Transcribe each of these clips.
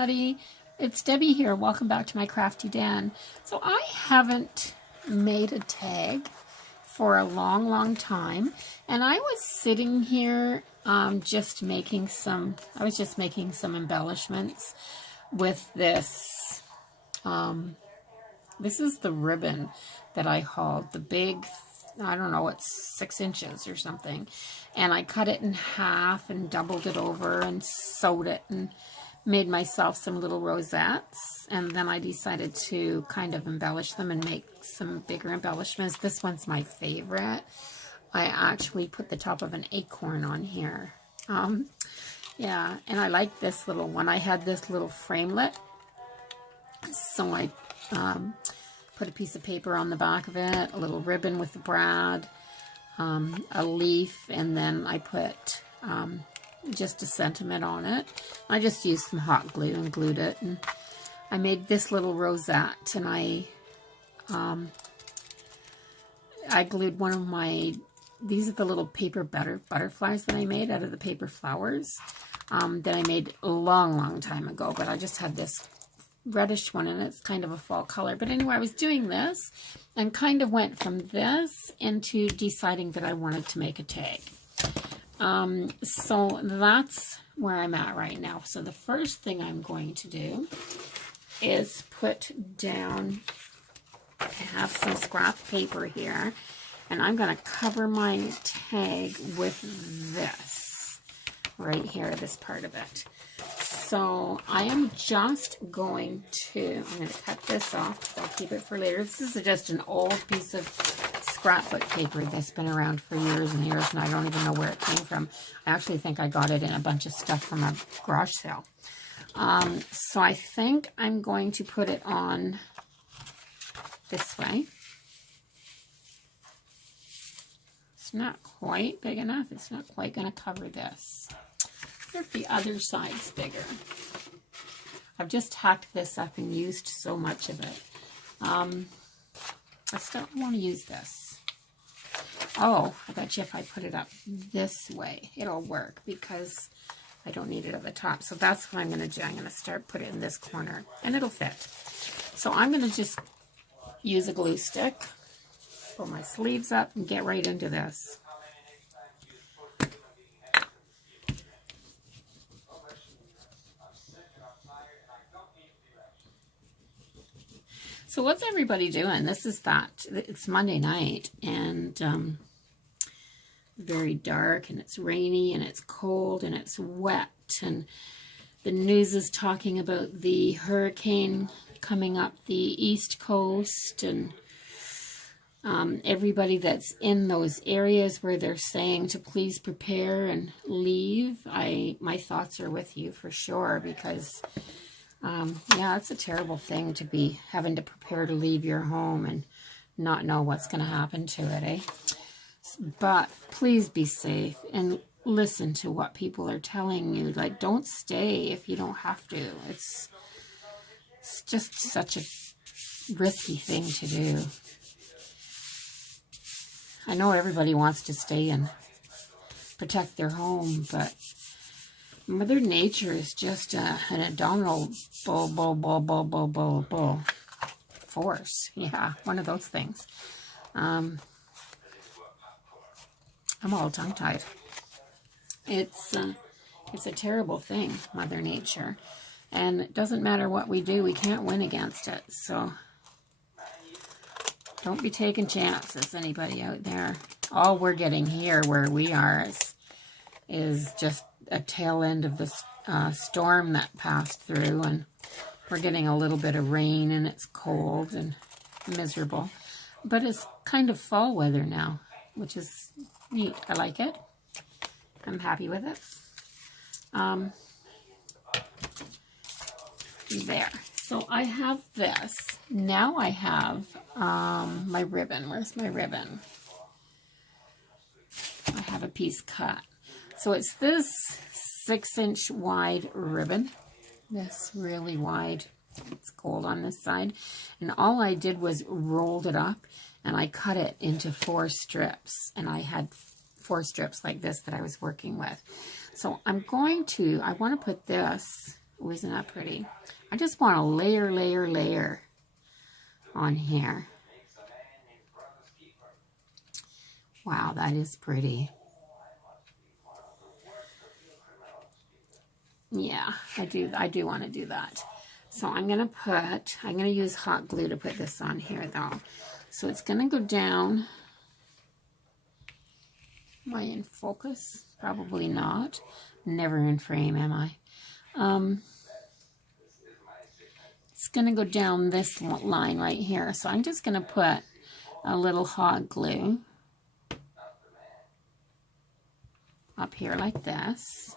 everybody, it's Debbie here. Welcome back to my Crafty Den. So I haven't made a tag for a long time, and I was sitting here just making some embellishments with this. This is the ribbon that I hauled, the big, I don't know, it's 6 inches or something, and I cut it in half and doubled it over and sewed it and made myself some little rosettes, and then I decided to kind of embellish them and make some bigger embellishments. This one's my favorite. I actually put the top of an acorn on here. Yeah, and I like this little one. I had this little framelit, so I put a piece of paper on the back of it, a little ribbon with the brad, a leaf, and then I put just a sentiment on it. I just used some hot glue and glued it, and I made this little rosette, and I glued one of my, these are the little paper butterflies that I made out of the paper flowers that I made a long time ago, but I just had this reddish one, and it's kind of a fall color. But anyway, I was doing this and kind of went from this into deciding that I wanted to make a tag. So that's where I'm at right now. So the first thing I'm going to do is put down, I have some scrap paper here, and I'm going to cover my tag with this right here, this part of it. So I am just going to, I'm going to cut this off. I'll keep it for later. This is just an old piece of scrapbook paper that's been around for years and years, and I don't even know where it came from. I actually think I got it in a bunch of stuff from a garage sale. So I think I'm going to put it on this way. It's not quite big enough. It's not quite going to cover this. If the other side's bigger. I've just hacked this up and used so much of it. I still want to use this. Oh, I bet you if I put it up this way, it'll work because I don't need it at the top. So that's what I'm going to do. I'm going to start putting it in this corner, and it'll fit. So I'm going to just use a glue stick, pull my sleeves up, and get right into this. So what's everybody doing? It's Monday night, and very dark, and it's rainy, and it's cold, and it's wet, and the news is talking about the hurricane coming up the East Coast, and everybody that's in those areas where they're saying to please prepare and leave, my thoughts are with you for sure, because yeah, it's a terrible thing to be having to prepare to leave your home and not know what's going to happen to it, eh? But please be safe and listen to what people are telling you. Like, don't stay if you don't have to. It's just such a risky thing to do. I know everybody wants to stay and protect their home, but Mother Nature is just an indomitable force. Yeah, one of those things. I'm all tongue-tied. It's a terrible thing, Mother Nature. And it doesn't matter what we do, we can't win against it. So don't be taking chances, anybody out there. All we're getting here where we are is just a tail end of the storm that passed through, and we're getting a little bit of rain, and it's cold and miserable, but it's kind of fall weather now, which is neat. I like it. I'm happy with it. There. So I have this. Now I have my ribbon. Where's my ribbon? I have a piece cut. So it's this 6-inch wide ribbon, this really wide, it's gold on this side, and all I did was rolled it up, and I cut it into 4 strips, and I had 4 strips like this that I was working with. So I want to put this Oh, isn't that pretty? I just want to layer, layer, layer on here. Wow, that is pretty. Yeah, I do want to do that. So I'm going to use hot glue to put this on here though. So it's going to go down. Am I in focus? Probably not. Never in frame, am I? It's going to go down this line right here. So I'm just going to put a little hot glue up here like this.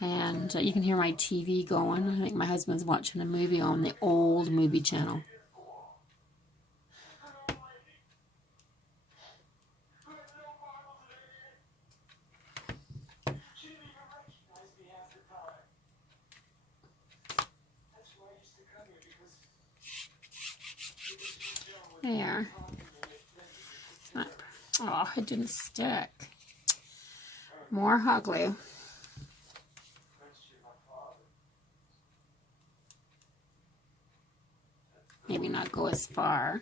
And you can hear my TV going. I think my husband's watching a movie on the old movie channel. There. Oh, it didn't stick. More hot glue. Maybe not go as far.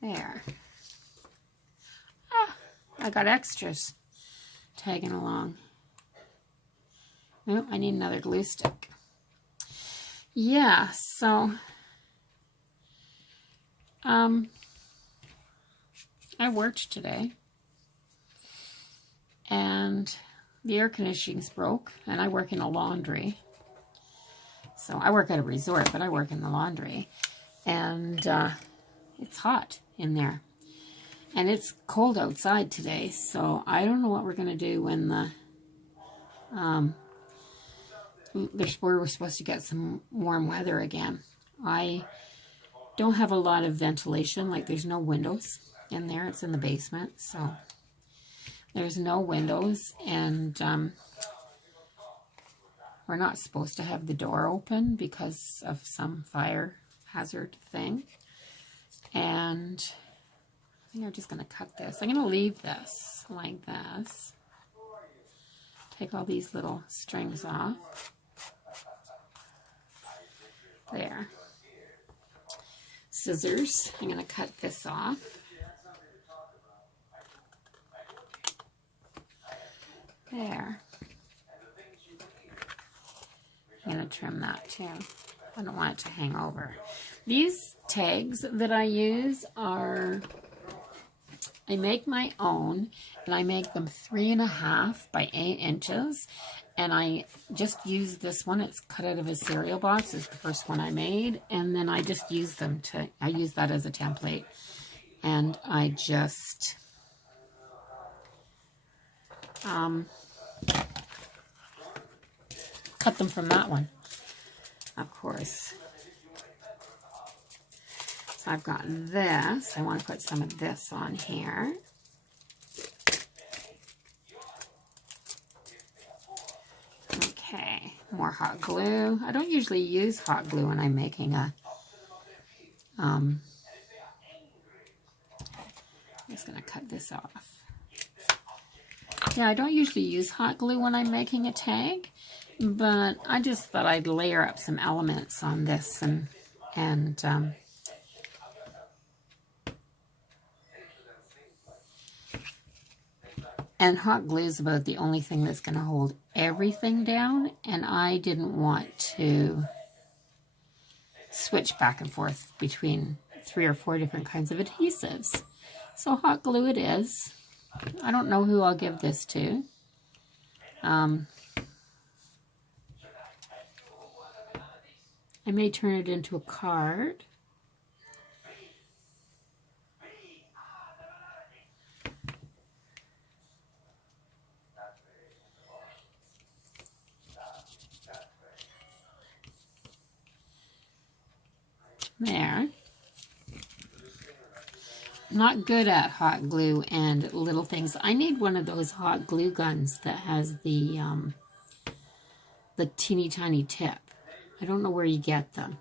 There. Ah, I got extras tagging along. Oh, I need another glue stick. Yeah, so I worked today and the air conditioning's broke, and I work in a laundry. So I work at a resort, but I work in the laundry, and it's hot in there. And it's cold outside today, so I don't know what we're going to do when the we're supposed to get some warm weather again. I don't have a lot of ventilation, like there's no windows in there. It's in the basement, so there's no windows, and we're not supposed to have the door open because of some fire hazard thing. And I think I'm just going to cut this. I'm going to leave this like this. Take all these little strings off. There. Scissors. I'm going to cut this off. There. I'm going to trim that too. I don't want it to hang over. These tags that I use are, I make my own, and I make them 3.5 by 8 inches. And I just use this one. It's cut out of a cereal box. It's the first one I made. And then I just use them to, I use that as a template. And I just cut them from that one, of course. So I've got this. I want to put some of this on here. Okay, more hot glue. I don't usually use hot glue when I'm making a, I'm just going to cut this off. Yeah, I don't usually use hot glue when I'm making a tag, but I just thought I'd layer up some elements on this, and hot glue is about the only thing that's going to hold everything down, and I didn't want to switch back and forth between 3 or 4 different kinds of adhesives. So hot glue it is. I don't know who I'll give this to. I may turn it into a card. There. not good at hot glue and little things. I need one of those hot glue guns that has the teeny tiny tip. I don't know where you get them.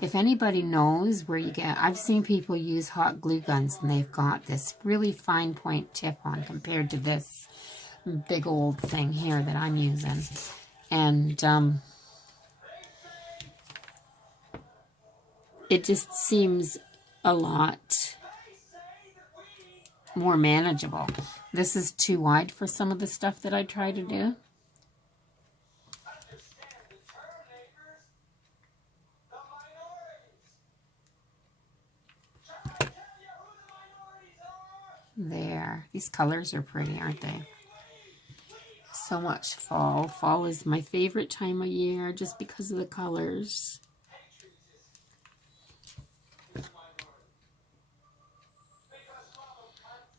If anybody knows where you get, I've seen people use hot glue guns and they've got this really fine point tip on compared to this big old thing here that I'm using. And it just seems a lot more manageable. This is too wide for some of the stuff that I try to do. There. These colors are pretty, aren't they? So much fall. Fall is my favorite time of year just because of the colors.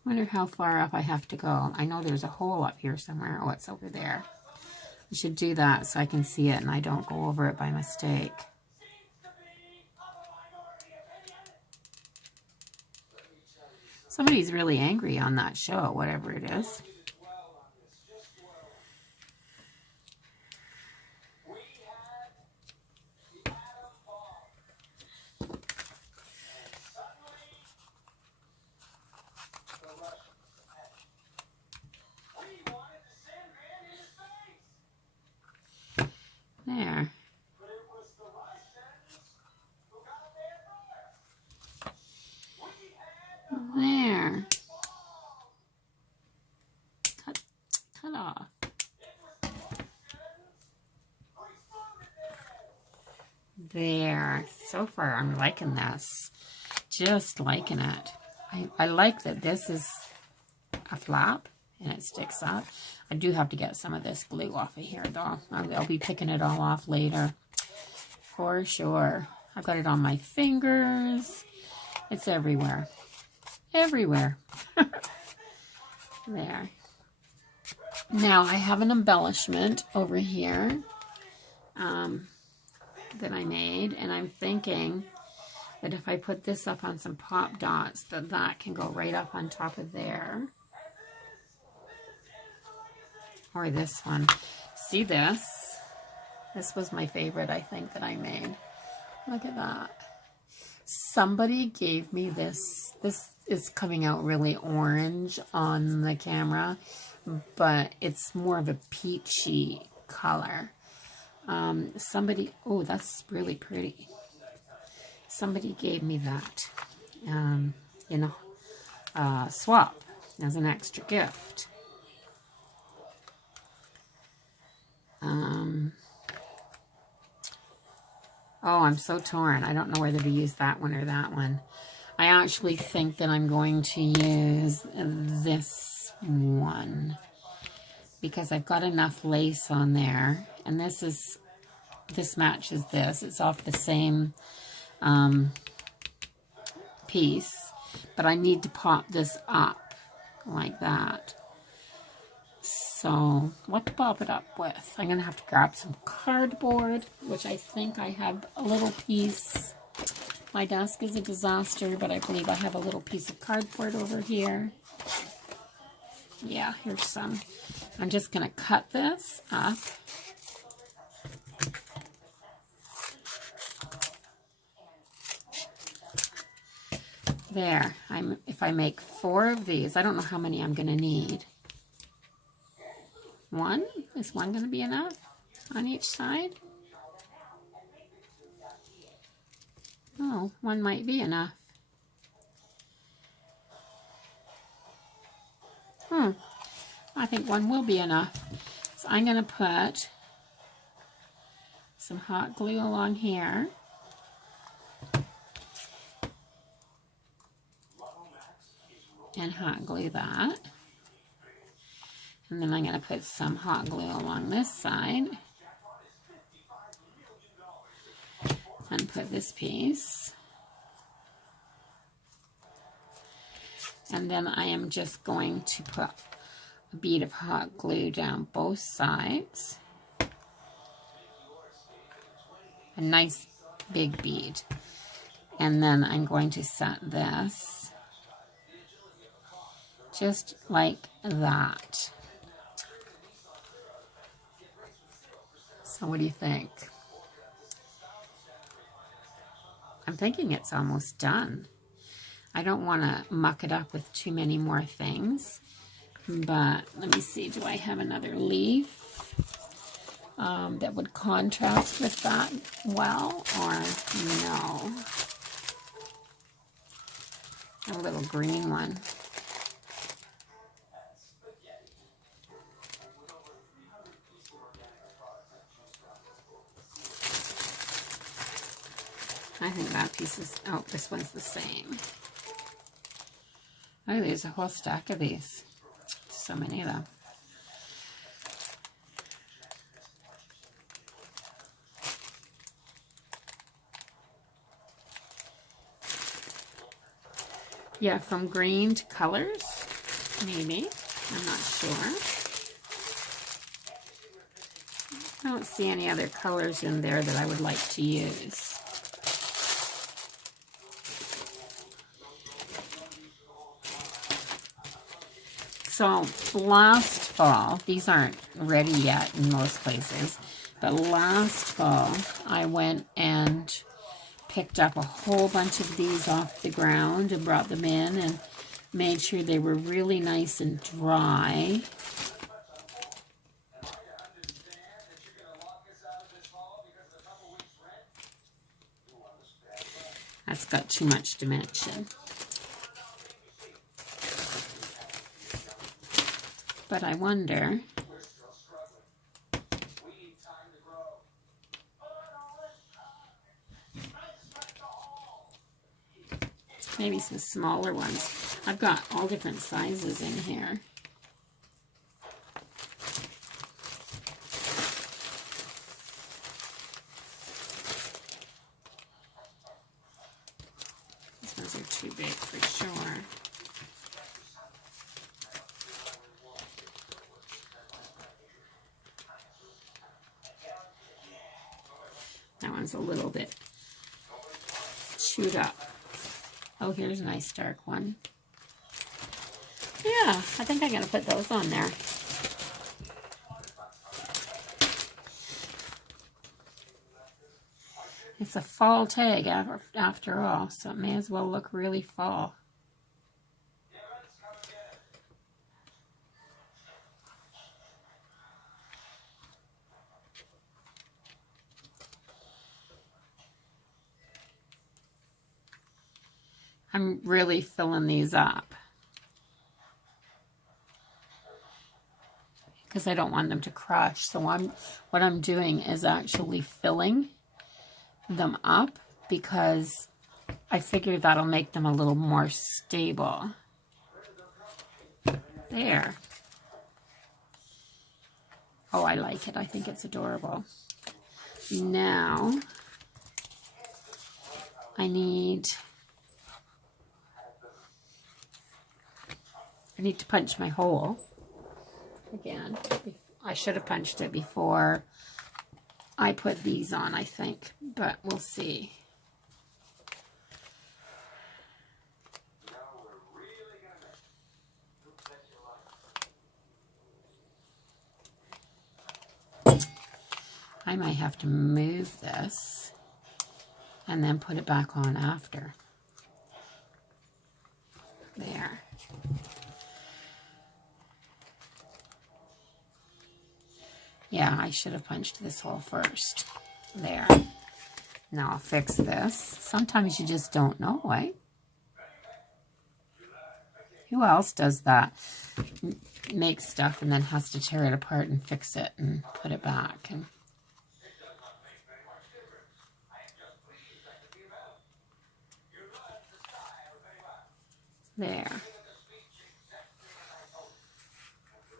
Wonder how far up I have to go. I know there's a hole up here somewhere. Oh, it's over there. I should do that so I can see it and I don't go over it by mistake. Somebody's really angry on that show, whatever it is. There. There. Cut off. There. So far, I'm liking this. Just liking it. I like that this is a flap and it sticks up. I do have to get some of this glue off of here, though. I'll be picking it all off later. For sure. I've got it on my fingers. It's everywhere. Everywhere. There. Now, I have an embellishment over here that I made, and I'm thinking that if I put this up on some pop dots, that can go right up on top of there. Or this one. See this? This was my favorite, I think, that I made. Look at that. Somebody gave me this. This is coming out really orange on the camera, but it's more of a peachy color. Somebody, oh, that's really pretty. Somebody gave me that, swap as an extra gift. Oh, I'm so torn. I don't know whether to use that one or that one. I actually think that I'm going to use this one because I've got enough lace on there, and this matches this. It's off the same piece, but I need to pop this up like that. So, what to pop it up with? I'm going to have to grab some cardboard, which I think I have a little piece. My desk is a disaster, but I believe I have a little piece of cardboard over here. Yeah, here's some. I'm just going to cut this up. There. If I make 4 of these, I don't know how many I'm going to need. One? Is one going to be enough on each side? Oh, one might be enough. I think one will be enough. So I'm going to put some hot glue along here. And hot glue that. And then I'm going to put some hot glue along this side. And put this piece. And then I am just going to put a bead of hot glue down both sides. A nice big bead. And then I'm going to set this Just like that. So what do you think? I'm thinking it's almost done. I don't want to muck it up with too many more things, but let me see, do I have another leaf that would contrast with that well, or no? A little green one. I think that piece is, oh, this one's the same. Oh, there's a whole stack of these. So many of them. Yeah, from green to colors, maybe. I'm not sure. I don't see any other colors in there that I would like to use. So last fall, these aren't ready yet in most places, but last fall I went and picked up a whole bunch of these off the ground and brought them in and made sure they were really nice and dry. That's got too much dimension. But I wonder, maybe some smaller ones. I've got all different sizes in here. These ones are too big for sure. That one's a little bit chewed up. Oh, here's a nice dark one. Yeah, I think I'm going to put those on there. It's a fall tag after all, so it may as well look really fall. I'm really filling these up because I don't want them to crush. So what I'm doing is actually filling them up because I figure that'll make them a little more stable. There. Oh, I like it. I think it's adorable. Now, I need to punch my hole again. I should have punched it before I put these on, I think, but we'll see. I might have to move this and then put it back on after. There. Yeah, I should have punched this hole first. There. Now I'll fix this. Sometimes you just don't know, right? Who else does that? Makes stuff and then has to tear it apart and fix it and put it back. And there.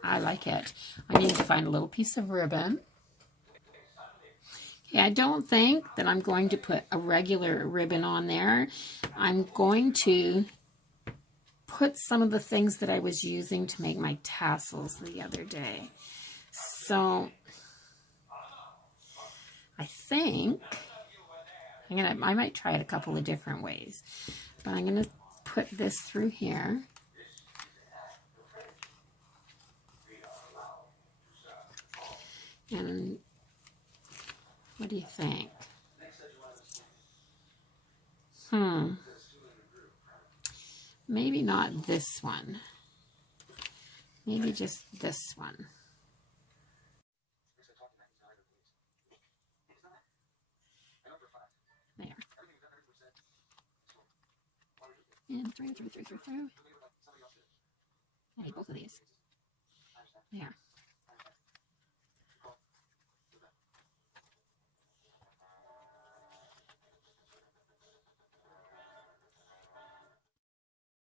I like it. I need to find a little piece of ribbon. Okay, I don't think that I'm going to put a regular ribbon on there. I'm going to put some of the things that I was using to make my tassels the other day. So I think I might try it a couple of different ways, but I'm gonna put this through here And what do you think? Maybe not this one. Maybe just this one. There. And through. I need both of these. There.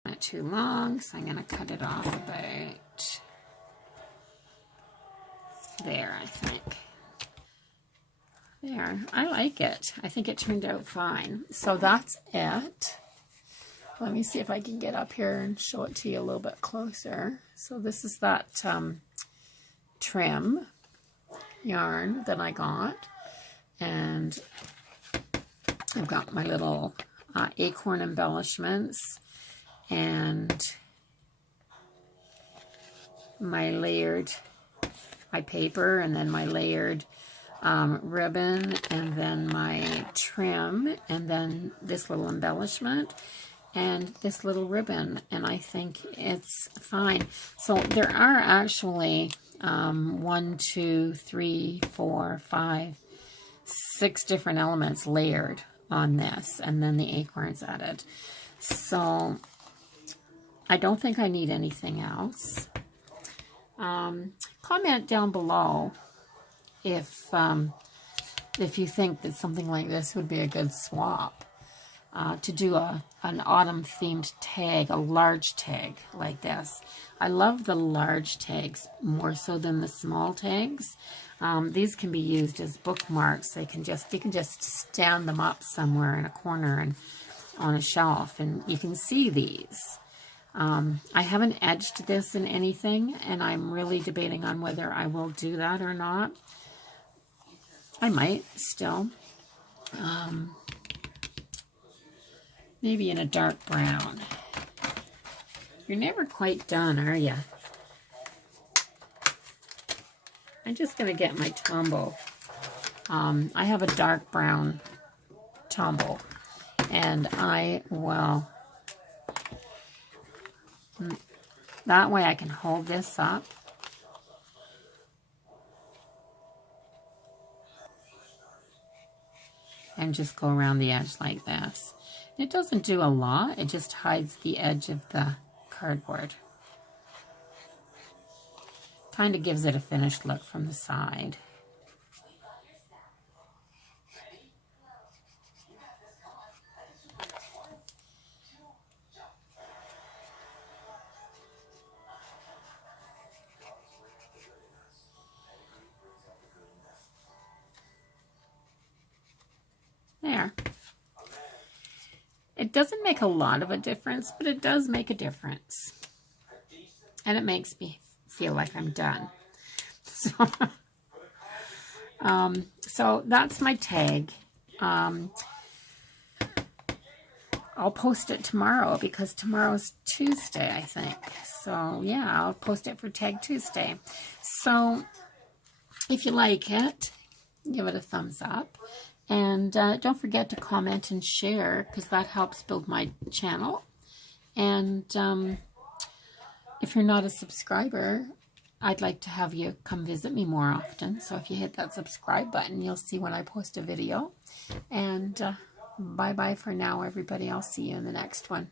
Not too long, so I'm going to cut it off about there, I think. There. I like it. I think it turned out fine. So that's it. Let me see if I can get up here and show it to you a little bit closer. So this is that trim yarn that I got. And I've got my little acorn embellishments and my layered, my paper, and then my layered ribbon, and then my trim, and then this little embellishment, and this little ribbon, and I think it's fine. So there are actually 1, 2, 3, 4, 5, 6 different elements layered on this, and then the acorns added. So I don't think I need anything else. Comment down below if you think that something like this would be a good swap. To do an autumn themed tag, a large tag like this. I love the large tags more so than the small tags. These can be used as bookmarks. You can just stand them up somewhere in a corner and on a shelf, and you can see these. I haven't edged this in anything, and I'm really debating on whether I will do that or not. I might still. Maybe in a dark brown. You're never quite done, are you? I'm just going to get my Tombow. I have a dark brown Tombow, and I will... That way I can hold this up. And just go around the edge like this. It doesn't do a lot, it just hides the edge of the cardboard. Kind of gives it a finished look from the side. There. It doesn't make a lot of a difference, but it does make a difference. And it makes me feel like I'm done. So that's my tag. I'll post it tomorrow because tomorrow's Tuesday, I think. So yeah, I'll post it for Tag Tuesday. So if you like it, give it a thumbs up. And don't forget to comment and share, because that helps build my channel. And if you're not a subscriber, I'd like to have you come visit me more often. So if you hit that subscribe button, you'll see when I post a video. And bye-bye for now, everybody. I'll see you in the next one.